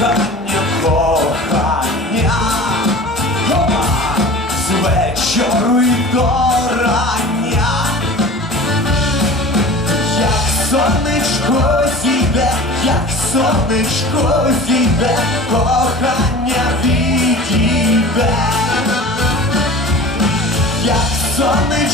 Кохання, кохання, з вечору і до рання, як сонечко зійде, як сонечко зійде, кохання відійде, як сонечко.